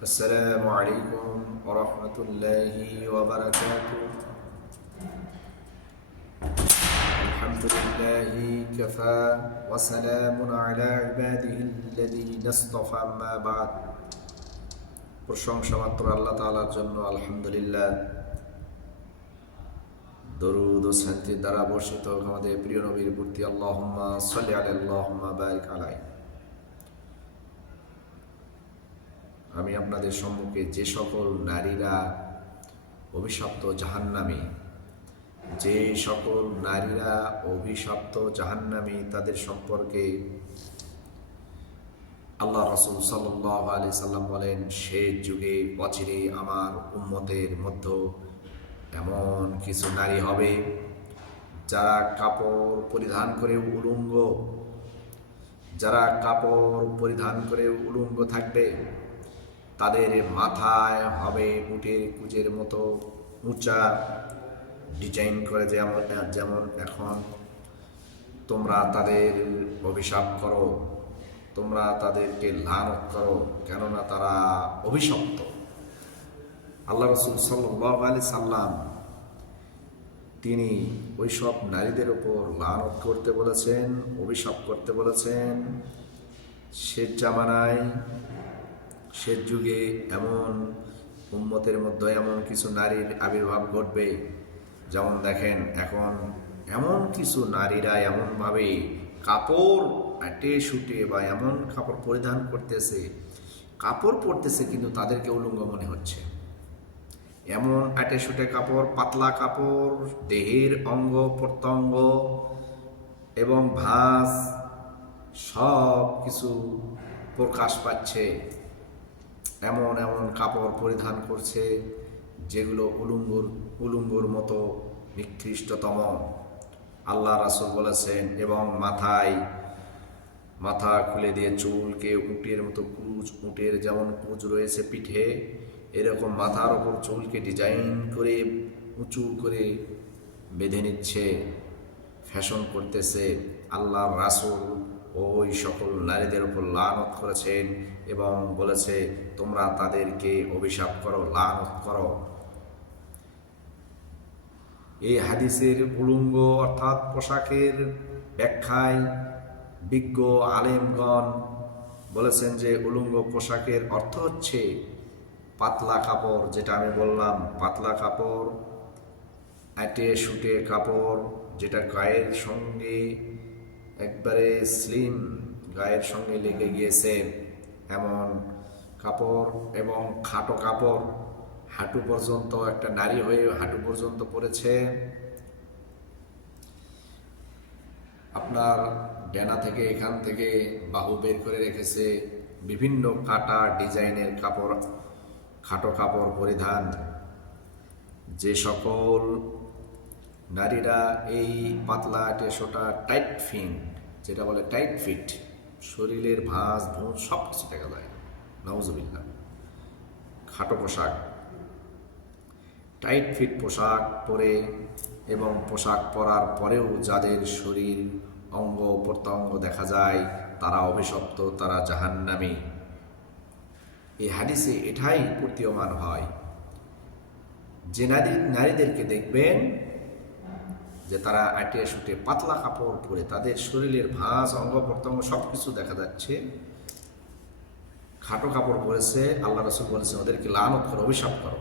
السلام عليكم ورحمة الله وبركاته. الحمد لله كفى وسلام على عباده الذين اصطفى أما بعد. প্রশংসা মাত্র আল্লাহ তাআলার জন্য, আলহামদুলিল্লাহ। দরুদ ও শান্তির দ্বারা বর্ষিত আমাদের প্রিয় নবীর প্রতি আল্লাহুম্মা সাল্লি আলাইহি আল্লাহুম্মা বারিক আলাইহি। আমি আপনাদের সম্মুখে যে সকল নারীরা অভিশপ্ত জাহান্নামী, যে সকল নারীরা অভিশপ্ত জাহান্নামী তাদের সম্পর্কে আল্লাহ রাসূল সাল্লাল্লাহু আলাইহি সাল্লাম বলেন, শেষ যুগে অচিরে আমার উম্মতের মধ্যে এমন কিছু নারী হবে যারা কাপড় পরিধান করে উলঙ্গ, থাকবে। তাদের মাথায় হবে উটের কুচের মতো উঁচা ডিজাইন করে, যেমন এখন তোমরা তাদের অভিশাপ করো, তোমরা তাদেরকে লানত করো, কেননা তারা অভিশপ্ত। আল্লাহ রাসূল সাল্লাল্লাহু আলাইহি সাল্লাম তিনি ওইসব নারীদের ওপর লানত করতে বলেছেন, অভিশাপ করতে বলেছেন। শেষ জামানায়, শেষ যুগে এমন উম্মতের মধ্যে এমন কিছু নারীর আবির্ভাব ঘটবে, যেমন দেখেন এখন এমন কিছু নারীরা এমনভাবে কাপড় আটে শুটে বা এমন কাপড় পরিধান করতেছে, কাপড় পরতেছে কিন্তু তাদেরকে উলঙ্গ মনে হচ্ছে। এমন আটে শুটে কাপড়, পাতলা কাপড়, দেহের অঙ্গ প্রত্যঙ্গ এবং ভাঁজ সব কিছু প্রকাশ পাচ্ছে। এমন এমন কাপড় পরিধান করছে যেগুলো উলঙ্গর মতো নিকৃষ্টতম। আল্লাহ রাসূল বলেছেন, এবং মাথা খুলে দিয়ে চুলকে উটের মতো উটের যেমন কুঁচ রয়েছে পিঠে, এরকম মাথার ওপর চুলকে ডিজাইন করে উঁচু করে বেঁধে নিচ্ছে, ফ্যাশন করতেছে। আল্লাহর রাসূল ওই সকল নারীদের উপর লানত করেছেন এবং বলেছে, তোমরা তাদেরকে অভিশাপ করো, লানত করো। এই হাদিসের উলঙ্গ অর্থাৎ পোশাকের ব্যাখ্যায় বিজ্ঞ আলেমগণ বলেছেন যে উলঙ্গ পোশাকের অর্থ হচ্ছে পাতলা কাপড়, যেটা আমি বললাম, পাতলা কাপড়, আটে শুটে কাপড়, যেটা গায়ের সঙ্গে একবারে স্লিম, গায়ের সঙ্গে লেগে গিয়েছে এমন কাপড়, এবং খাটো কাপড়, হাঁটু পর্যন্ত, একটা নারী হয়ে হাঁটু পর্যন্ত পড়েছে। আপনার ডানা থেকে এখান থেকে বাহু বের করে রেখেছে, বিভিন্ন কাটা ডিজাইনের কাপড়, খাটো কাপড় পরিধান। যে সকল নারীরা এই পাতলা টেসোটা টাইট ফিট, যেটা বলে টাইট ফিট, শরীরের ভাঁজ ভুঁজ সব কিছু দেখা যায়, নাউজুবিল্লাহ, খাটো পোশাক, টাইট ফিট পোশাক পরে এবং পোশাক পরার পরেও যাদের শরীর অঙ্গ প্রত্যঙ্গ দেখা যায়, তারা অভিশপ্ত, তারা জাহান্নামী। এই হাদিসে এটাই প্রতীয়মান হয় যে নারীদেরকে দেখবেন যে তারা আটিয়া শুটে পাতলা কাপড় পরে, তাদের শরীরের ভাঁজ অঙ্গ প্রত্যঙ্গ সব কিছু দেখা যাচ্ছে, খাটো কাপড় পরেছে। আল্লাহ রাসূল বলেছেন, ওদেরকে লানত করো, অভিশাপ করো।